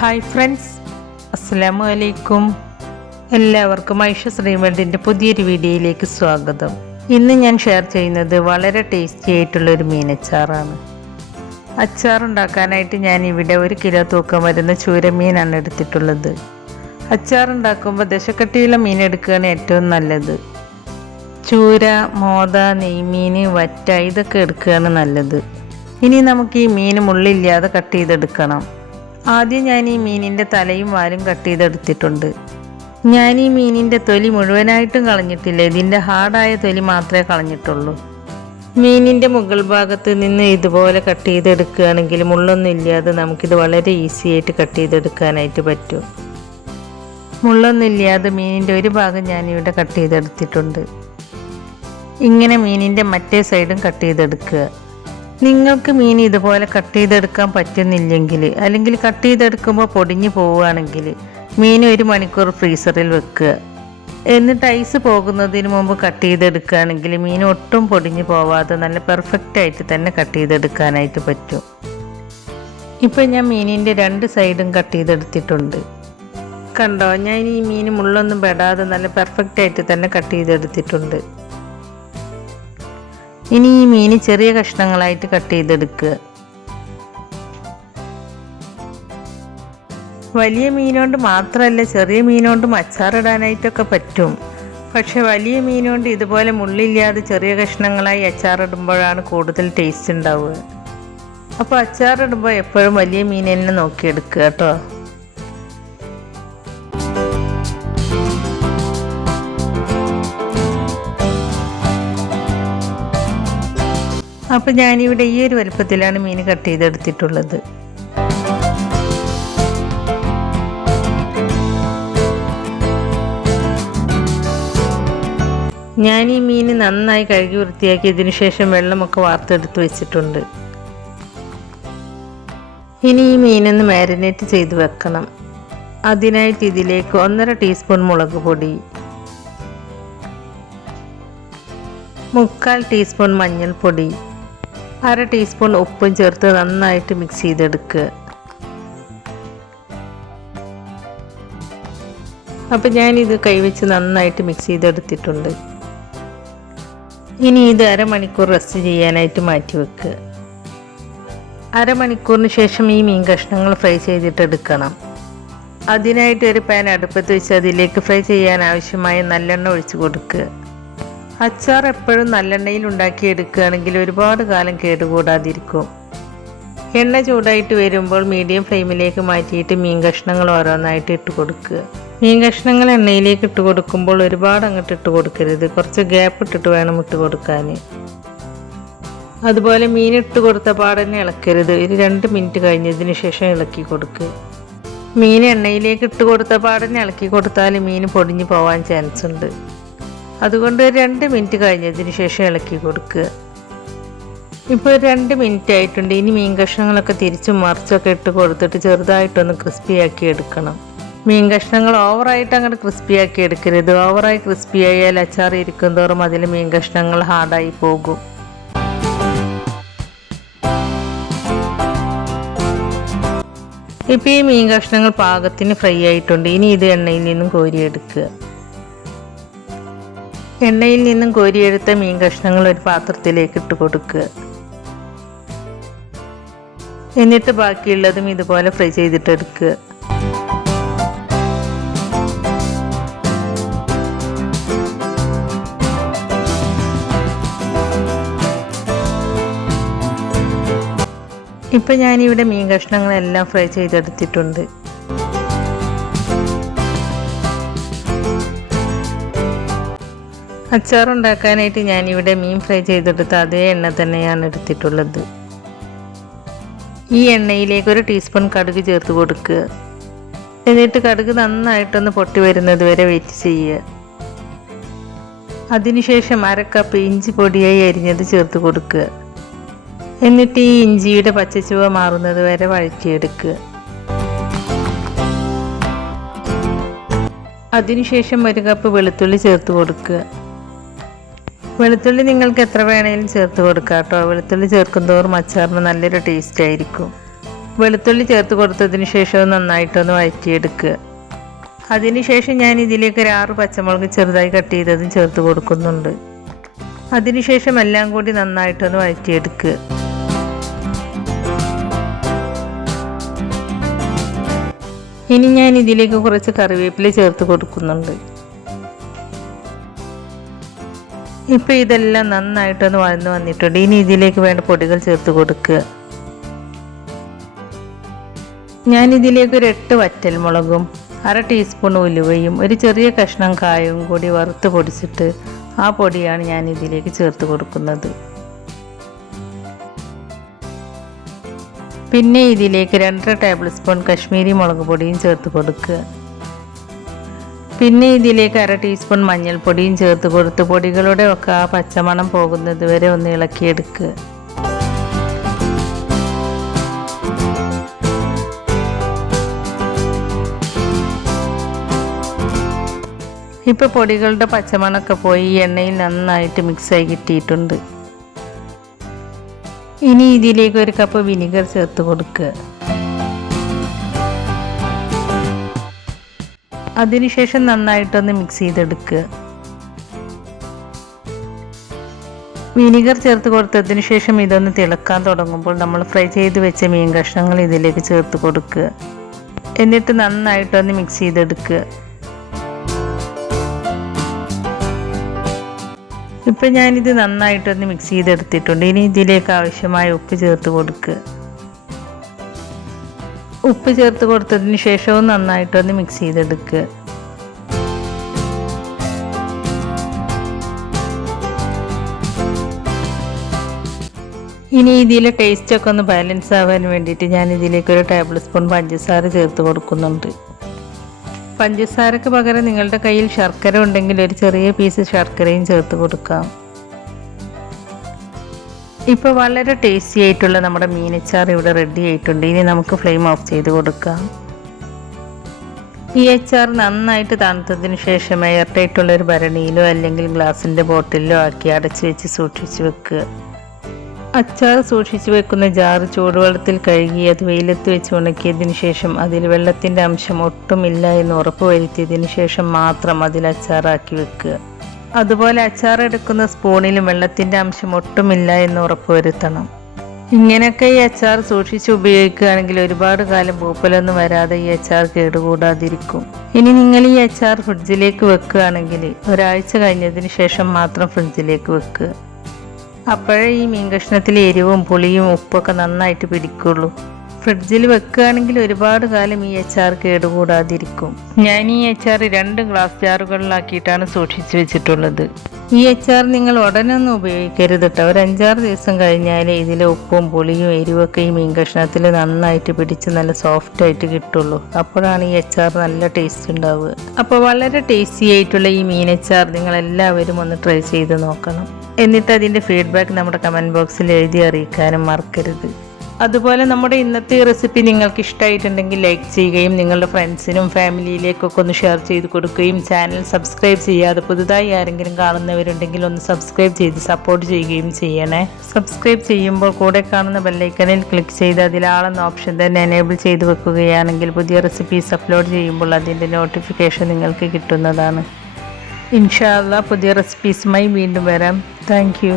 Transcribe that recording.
Hi friends, അസ്സലാമു അലൈക്കും. എല്ലാവർക്കും ഐഷ ശ്രീമണ്ടിൻ്റെ പുതിയൊരു വീഡിയോയിലേക്ക് സ്വാഗതം. ഇന്ന് ഞാൻ ഷെയർ ചെയ്യുന്നത് വളരെ ടേസ്റ്റി ആയിട്ടുള്ളൊരു മീനച്ചാറാണ്. അച്ചാറുണ്ടാക്കാനായിട്ട് ഞാൻ ഇവിടെ 1 കിലോ തൂക്കം വരുന്ന ചൂരമീനാണ് എടുത്തിട്ടുള്ളത്. അച്ചാറുണ്ടാക്കുമ്പോൾ ദശക്കട്ടിയുള്ള മീൻ എടുക്കുകയാണ് ഏറ്റവും നല്ലത്. ചൂര, മോത, നെയ്മീൻ, വറ്റ ഇതൊക്കെ എടുക്കുകയാണ് നല്ലത്. ഇനി നമുക്ക് ഈ മീൻ മുള്ളില്ലാതെ കട്ട് ചെയ്തെടുക്കണം. ആദ്യം ഞാൻ ഈ മീനിൻ്റെ തലയും വാലും കട്ട് ചെയ്തെടുത്തിട്ടുണ്ട്. ഞാൻ ഈ മീനിൻ്റെ തൊലി മുഴുവനായിട്ടും കളഞ്ഞിട്ടില്ല, ഇതിൻ്റെ ഹാർഡായ തൊലി മാത്രമേ കളഞ്ഞിട്ടുള്ളൂ. മീനിൻ്റെ മുകൾ ഭാഗത്ത് നിന്ന് ഇതുപോലെ കട്ട് ചെയ്തെടുക്കുകയാണെങ്കിൽ മുള്ളൊന്നും ഇല്ലാതെ നമുക്കിത് വളരെ ഈസി ആയിട്ട് കട്ട് ചെയ്തെടുക്കാനായിട്ട് പറ്റും. മുള്ളൊന്നും ഇല്ലാതെ മീനിൻ്റെ ഒരു ഭാഗം ഞാനിവിടെ കട്ട് ചെയ്തെടുത്തിട്ടുണ്ട്. ഇങ്ങനെ മീനിൻ്റെ മറ്റേ സൈഡും കട്ട് ചെയ്തെടുക്കുക. നിങ്ങൾക്ക് മീൻ ഇതുപോലെ കട്ട് ചെയ്തെടുക്കാൻ പറ്റുന്നില്ലെങ്കിൽ, അല്ലെങ്കിൽ കട്ട് ചെയ്തെടുക്കുമ്പോൾ പൊടിഞ്ഞു പോവുകയാണെങ്കിൽ മീൻ 1 മണിക്കൂർ ഫ്രീസറിൽ വെക്കുക. എന്നിട്ട് ഐസ് പോകുന്നതിന് മുമ്പ് കട്ട് ചെയ്തെടുക്കുകയാണെങ്കിൽ മീൻ ഒട്ടും പൊടിഞ്ഞു പോവാതെ നല്ല പെർഫെക്റ്റ് ആയിട്ട് തന്നെ കട്ട് ചെയ്തെടുക്കാനായിട്ട് പറ്റും. ഇപ്പോൾ ഞാൻ മീനിൻ്റെ 2 സൈഡും കട്ട് ചെയ്തെടുത്തിട്ടുണ്ട്. കണ്ടോ, ഞാൻ ഈ മീൻ മുള്ളൊന്നും പെടാതെ നല്ല പെർഫെക്റ്റ് ആയിട്ട് തന്നെ കട്ട് ചെയ്തെടുത്തിട്ടുണ്ട്. ഇനി ഈ മീൻ ചെറിയ കഷ്ണങ്ങളായിട്ട് കട്ട് ചെയ്തെടുക്കുക. വലിയ മീനുകൊണ്ട് മാത്രമല്ല, ചെറിയ മീനുകൊണ്ടും അച്ചാറിടാനായിട്ടൊക്കെ പറ്റും. പക്ഷെ വലിയ മീനുകൊണ്ട് ഇതുപോലെ മുള്ളില്ലാതെ ചെറിയ കഷ്ണങ്ങളായി അച്ചാറിടുമ്പോഴാണ് കൂടുതൽ ടേസ്റ്റ് ഉണ്ടാവുക. അപ്പോൾ അച്ചാറിടുമ്പോൾ എപ്പോഴും വലിയ മീൻ തന്നെ നോക്കിയെടുക്കുക കേട്ടോ. അപ്പോൾ ഞാനിവിടെ ഈ ഒരു വലുപ്പത്തിലാണ് മീൻ കട്ട് ചെയ്തെടുത്തിട്ടുള്ളത്. ഞാൻ ഈ മീൻ നന്നായി കഴുകി വൃത്തിയാക്കിയതിനു ശേഷം വെള്ളമൊക്കെ വാർത്തെടുത്ത് വെച്ചിട്ടുണ്ട്. ഇനി ഈ മീനൊന്ന് മാരിനേറ്റ് ചെയ്ത് വെക്കണം. അതിനായിട്ട് ഇതിലേക്ക് 1.5 ടീസ്പൂൺ മുളക് പൊടി, 1/4 ടീസ്പൂൺ മഞ്ഞൾപ്പൊടി, 1/2 ടീസ്പൂൺ ഉപ്പും ചേർത്ത് നന്നായിട്ട് മിക്സ് ചെയ്തെടുക്കുക. അപ്പോൾ ഞാനിത് കൈവച്ച് നന്നായിട്ട് മിക്സ് ചെയ്തെടുത്തിട്ടുണ്ട്. ഇനി ഇത് 1/2 മണിക്കൂർ റെസ്റ്റ് ചെയ്യാനായിട്ട് മാറ്റി വെക്കുക. 1/2 മണിക്കൂറിന് ശേഷം ഈ മീൻ കഷ്ണങ്ങൾ ഫ്രൈ ചെയ്തിട്ടെടുക്കണം. അതിനായിട്ട് ഒരു പാൻ അടുപ്പത്ത് വെച്ച് അതിലേക്ക് ഫ്രൈ ചെയ്യാൻ ആവശ്യമായ നല്ലെണ്ണ ഒഴിച്ചു കൊടുക്കുക. അച്ചാർ എപ്പോഴും നല്ലെണ്ണയിൽ ഉണ്ടാക്കിയെടുക്കുകയാണെങ്കിൽ ഒരുപാട് കാലം കേടുകൂടാതിരിക്കും. എണ്ണ ചൂടായിട്ട് വരുമ്പോൾ മീഡിയം ഫ്ലെയിമിലേക്ക് മാറ്റിയിട്ട് മീൻ കഷ്ണങ്ങൾ ഓരോന്നായിട്ട് ഇട്ട് കൊടുക്കുക. മീൻ കഷ്ണങ്ങൾ എണ്ണയിലേക്ക് ഇട്ട് കൊടുക്കുമ്പോൾ ഒരുപാട് അങ്ങോട്ട് ഇട്ട് കൊടുക്കരുത്, കുറച്ച് ഗ്യാപ്പ് ഇട്ടിട്ട് വേണം ഇട്ട് കൊടുക്കാൻ. അതുപോലെ മീൻ ഇട്ട് കൊടുത്ത പാടന്നെ ഇളക്കരുത്, ഒരു 2 മിനിറ്റ് കഴിഞ്ഞതിന് ശേഷം ഇളക്കി കൊടുക്കുക. മീൻ എണ്ണയിലേക്ക് ഇട്ട് കൊടുത്ത പാടന്നെ ഇളക്കി കൊടുത്താൽ മീൻ പൊടിഞ്ഞു പോവാൻ ചാൻസ് ഉണ്ട്. അതുകൊണ്ട് 2 മിനിറ്റ് കഴിഞ്ഞതിന് ശേഷം ഇളക്കി കൊടുക്കുക. ഇപ്പോൾ 2 മിനിറ്റ് ആയിട്ടുണ്ട്. ഇനി മീൻ കഷ്ണങ്ങളൊക്കെ തിരിച്ചും മറിച്ചൊക്കെ ഇട്ട് കൊടുത്തിട്ട് ചെറുതായിട്ടൊന്ന് ക്രിസ്പിയാക്കി എടുക്കണം. മീൻ കഷ്ണങ്ങൾ ഓവറായിട്ട് അങ്ങോട്ട് ക്രിസ്പിയാക്കി എടുക്കരുത്. ഓവറായി ക്രിസ്പി ആയാൽ അച്ചാർ ഇരിക്കും തോറും അതിൽ മീൻ കഷ്ണങ്ങൾ ഹാർഡായി പോകും. ഇപ്പോൾ ഈ മീൻ കഷ്ണങ്ങൾ പാകത്തിന് ഫ്രൈ ആയിട്ടുണ്ട്. ഇനി ഇത് എണ്ണയിൽ നിന്നും കോരിയെടുക്കുക. എണ്ണയിൽ നിന്നും കോരിയെടുത്ത മീൻ കഷ്ണങ്ങൾ ഒരു പാത്രത്തിലേക്ക് ഇട്ട് കൊടുക്കുക. എന്നിട്ട് ബാക്കിയുള്ളതും ഇതുപോലെ ഫ്രൈ ചെയ്തിട്ടെടുക്കുക. ഇപ്പം ഞാനിവിടെ മീൻ കഷ്ണങ്ങളെല്ലാം ഫ്രൈ ചെയ്തെടുത്തിട്ടുണ്ട്. അച്ചാറുണ്ടാക്കാനായിട്ട് ഞാനിവിടെ മീൻ ഫ്രൈ ചെയ്തെടുത്ത അതേ എണ്ണ തന്നെയാണ് എടുത്തിട്ടുള്ളത്. ഈ എണ്ണയിലേക്ക് 1 ടീസ്പൂൺ കടുക് ചേർത്ത് കൊടുക്കുക. എന്നിട്ട് കടുക് നന്നായിട്ടൊന്ന് പൊട്ടി വരുന്നത് വരെ വെയിറ്റ് ചെയ്യുക. അതിനുശേഷം 1/2 കപ്പ് ഇഞ്ചി പൊടിയായി അരിഞ്ഞത് ചേർത്ത് കൊടുക്കുക. എന്നിട്ട് ഈ ഇഞ്ചിയുടെ പച്ചച്ചുവ മാറുന്നത് വരെ വഴറ്റിയെടുക്കുക. അതിനുശേഷം 1 കപ്പ് വെളുത്തുള്ളി ചേർത്ത് കൊടുക്കുക. വെളുത്തുള്ളി നിങ്ങൾക്ക് എത്ര വേണമെങ്കിലും ചേർത്ത് കൊടുക്കാം കേട്ടോ. വെളുത്തുള്ളി ചേർക്കുന്തോറും അച്ചാറിന് നല്ലൊരു ടേസ്റ്റ് ആയിരിക്കും. വെളുത്തുള്ളി ചേർത്ത് കൊടുത്തതിന് ശേഷം നന്നായിട്ടൊന്ന് വഴറ്റിയെടുക്കുക. അതിനുശേഷം ഞാൻ ഇതിലേക്ക് ഒരു 6 പച്ചമുളക് ചെറുതായി കട്ട് ചെയ്തതും ചേർത്ത് കൊടുക്കുന്നുണ്ട്. അതിനുശേഷം എല്ലാം കൂടി നന്നായിട്ടൊന്ന് വഴറ്റിയെടുക്കുക. ഇനി ഞാൻ ഇതിലേക്ക് കുറച്ച് കറിവേപ്പില ചേർത്ത് കൊടുക്കുന്നുണ്ട്. ഇപ്പോൾ ഇതെല്ലാം നന്നായിട്ടൊന്ന് വഴന്ന് വന്നിട്ടുണ്ട്. ഇനി ഇതിലേക്ക് വേണ്ട പൊടികൾ ചേർത്ത് കൊടുക്കുക. ഞാൻ ഇതിലേക്ക് ഒരു 8 വറ്റൽമുളകും 1/2 ടീസ്പൂൺ ഉലുവയും ഒരു ചെറിയ കഷ്ണം കായവും കൂടി വറുത്ത് പൊടിച്ചിട്ട് ആ പൊടിയാണ് ഞാൻ ഇതിലേക്ക് ചേർത്ത് കൊടുക്കുന്നത്. പിന്നെ ഇതിലേക്ക് 2.5 ടേബിൾ സ്പൂൺ കശ്മീരി മുളക് പൊടിയും ചേർത്ത് കൊടുക്കുക. പിന്നെ ഇതിലേക്ക് 1/2 ടീസ്പൂൺ മഞ്ഞൾപ്പൊടിയും ചേർത്ത് കൊടുത്ത് പൊടികളുടെ ഒക്കെ ആ പച്ചമണം പോകുന്നത് വരെ ഒന്ന് ഇളക്കിയെടുക്കുക. ഇപ്പോൾ പൊടികളുടെ പച്ചമണമൊക്കെ പോയി ഈ എണ്ണയിൽ നന്നായിട്ട് മിക്സായി കിട്ടിയിട്ടുണ്ട്. ഇനി ഇതിലേക്ക് 1 കപ്പ് വിനിഗർ ചേർത്ത് കൊടുക്കുക. അതിനുശേഷം നന്നായിട്ടൊന്ന് മിക്സ് ചെയ്തെടുക്കുക. വിനിഗർ ചേർത്ത് കൊടുത്തതിന് ശേഷം ഇതൊന്ന് തിളക്കാൻ തുടങ്ങുമ്പോൾ നമ്മൾ ഫ്രൈ ചെയ്ത് വെച്ച മീൻ കഷ്ണങ്ങൾ ഇതിലേക്ക് ചേർത്ത് കൊടുക്കുക. എന്നിട്ട് നന്നായിട്ടൊന്ന് മിക്സ് ചെയ്തെടുക്കുക. ഇപ്പം ഞാനിത് നന്നായിട്ടൊന്ന് മിക്സ് ചെയ്തെടുത്തിട്ടുണ്ട്. ഇനി ഇതിലേക്ക് ആവശ്യമായ ഉപ്പ് ചേർത്ത് കൊടുക്കുക. ഉപ്പ് ചേർത്ത് കൊടുത്തതിന് ശേഷവും നന്നായിട്ടൊന്ന് മിക്സ് ചെയ്തെടുക്കുക. ഇനി ഇതിലെ ടേസ്റ്റൊക്കെ ഒന്ന് ബാലൻസ് ആവാൻ വേണ്ടിയിട്ട് ഞാൻ ഇതിലേക്ക് 1 ടേബിൾ സ്പൂൺ പഞ്ചസാര ചേർത്ത് കൊടുക്കുന്നുണ്ട്. പഞ്ചസാരക്ക് പകരം നിങ്ങളുടെ കയ്യിൽ ശർക്കര ഉണ്ടെങ്കിൽ ഒരു ചെറിയ പീസ് ശർക്കരയും ചേർത്ത് കൊടുക്കാം. ഇപ്പോൾ വളരെ ടേസ്റ്റി ആയിട്ടുള്ള നമ്മുടെ മീനച്ചാർ ഇവിടെ റെഡി ആയിട്ടുണ്ട്. ഇനി നമുക്ക് ഫ്ലെയിം ഓഫ് ചെയ്ത് കൊടുക്കാം. ഈ അച്ചാർ നന്നായിട്ട് തണുത്തതിന് ശേഷം എയർ ടൈറ്റുള്ളൊരു ഭരണിയിലോ അല്ലെങ്കിൽ ഗ്ലാസിൻ്റെ ബോട്ടിലോ ആക്കി അടച്ചു വെച്ച് സൂക്ഷിച്ച് വെക്കുക. അച്ചാർ സൂക്ഷിച്ചു വെക്കുന്ന ജാറ് ചൂടുവെള്ളത്തിൽ കഴുകി അത് വെയിലത്ത് വെച്ച് ഉണക്കിയതിന് ശേഷം അതിൽ വെള്ളത്തിൻ്റെ അംശം ഒട്ടുമില്ല എന്ന് ഉറപ്പ് വരുത്തിയതിന് ശേഷം മാത്രം അതിൽ അച്ചാറാക്കി വെക്കുക. അതുപോലെ അച്ചാർ എടുക്കുന്ന സ്പൂണിലും വെള്ളത്തിൻ്റെ അംശം ഒട്ടുമില്ല എന്ന് ഉറപ്പ് വരുത്തണം. ഇങ്ങനെയൊക്കെ ഈ അച്ചാർ സൂക്ഷിച്ച് ഉപയോഗിക്കുകയാണെങ്കിൽ ഒരുപാട് കാലം പൂപ്പലൊന്നും വരാതെ ഈ അച്ചാർ കേടുകൂടാതിരിക്കും. ഇനി നിങ്ങൾ ഈ അച്ചാർ ഫ്രിഡ്ജിലേക്ക് വെക്കുകയാണെങ്കിൽ ഒരാഴ്ച കഴിഞ്ഞതിന് ശേഷം മാത്രം ഫ്രിഡ്ജിലേക്ക് വെക്കുക. അപ്പോഴേ ഈ മീൻ കഷ്ണത്തിൽ എരിവും പുളിയും ഉപ്പൊക്കെ നന്നായിട്ട് പിടിക്കുള്ളൂ. ഫ്രിഡ്ജിൽ വെക്കുകയാണെങ്കിൽ ഒരുപാട് കാലം ഈ അച്ചാർ കേടുകൂടാതിരിക്കും. ഞാൻ ഈ അച്ചാർ 2 ഗ്ലാസ് ജാറുകളിലാക്കിയിട്ടാണ് സൂക്ഷിച്ചു വെച്ചിട്ടുള്ളത്. ഈ അച്ചാർ നിങ്ങൾ ഉടനെ ഒന്നും ഉപയോഗിക്കരുത് കേട്ടോ. ഒരു 5-6 ദിവസം കഴിഞ്ഞാലേ ഇതിലെ ഉപ്പും പുളിയും എരിവൊക്കെ ഈ മീൻ കഷ്ണത്തിൽ നന്നായിട്ട് പിടിച്ച് നല്ല സോഫ്റ്റ് ആയിട്ട് കിട്ടുള്ളൂ. അപ്പോഴാണ് ഈ അച്ചാർ നല്ല ടേസ്റ്റ് ഉണ്ടാവുക. അപ്പോൾ വളരെ ടേസ്റ്റി ആയിട്ടുള്ള ഈ മീൻ അച്ചാർ നിങ്ങളെല്ലാവരും ഒന്ന് ട്രൈ ചെയ്ത് നോക്കണം. എന്നിട്ട് അതിൻ്റെ ഫീഡ്ബാക്ക് നമ്മുടെ കമൻറ്റ് ബോക്സിൽ എഴുതി അറിയിക്കാനും മറക്കരുത്. അതുപോലെ നമ്മുടെ ഇന്നത്തെ റെസിപ്പി നിങ്ങൾക്ക് ഇഷ്ടമായിട്ടുണ്ടെങ്കിൽ ലൈക്ക് ചെയ്യുകയും നിങ്ങളുടെ ഫ്രണ്ട്സിനും ഫാമിലിയിലേക്കൊക്കെ ഒന്ന് ഷെയർ ചെയ്ത് കൊടുക്കുകയും ചാനൽ സബ്സ്ക്രൈബ് ചെയ്യാതെ പുതുതായി ആരെങ്കിലും കാണുന്നവരുണ്ടെങ്കിൽ ഒന്ന് സബ്സ്ക്രൈബ് ചെയ്ത് സപ്പോർട്ട് ചെയ്യുകയും ചെയ്യണേ. സബ്സ്ക്രൈബ് ചെയ്യുമ്പോൾ കൂടെ കാണുന്ന ബെല്ലൈക്കണിൽ ക്ലിക്ക് ചെയ്ത് അതിലാളെന്ന ഓപ്ഷൻ തന്നെ എനേബിൾ ചെയ്ത് വെക്കുകയാണെങ്കിൽ പുതിയ റെസിപ്പീസ് അപ്ലോഡ് ചെയ്യുമ്പോൾ അതിൻ്റെ നോട്ടിഫിക്കേഷൻ നിങ്ങൾക്ക് കിട്ടുന്നതാണ്. ഇൻഷാ അല്ലാഹ് പുതിയ റെസിപ്പീസുമായി വീണ്ടും വരാം. Thank you.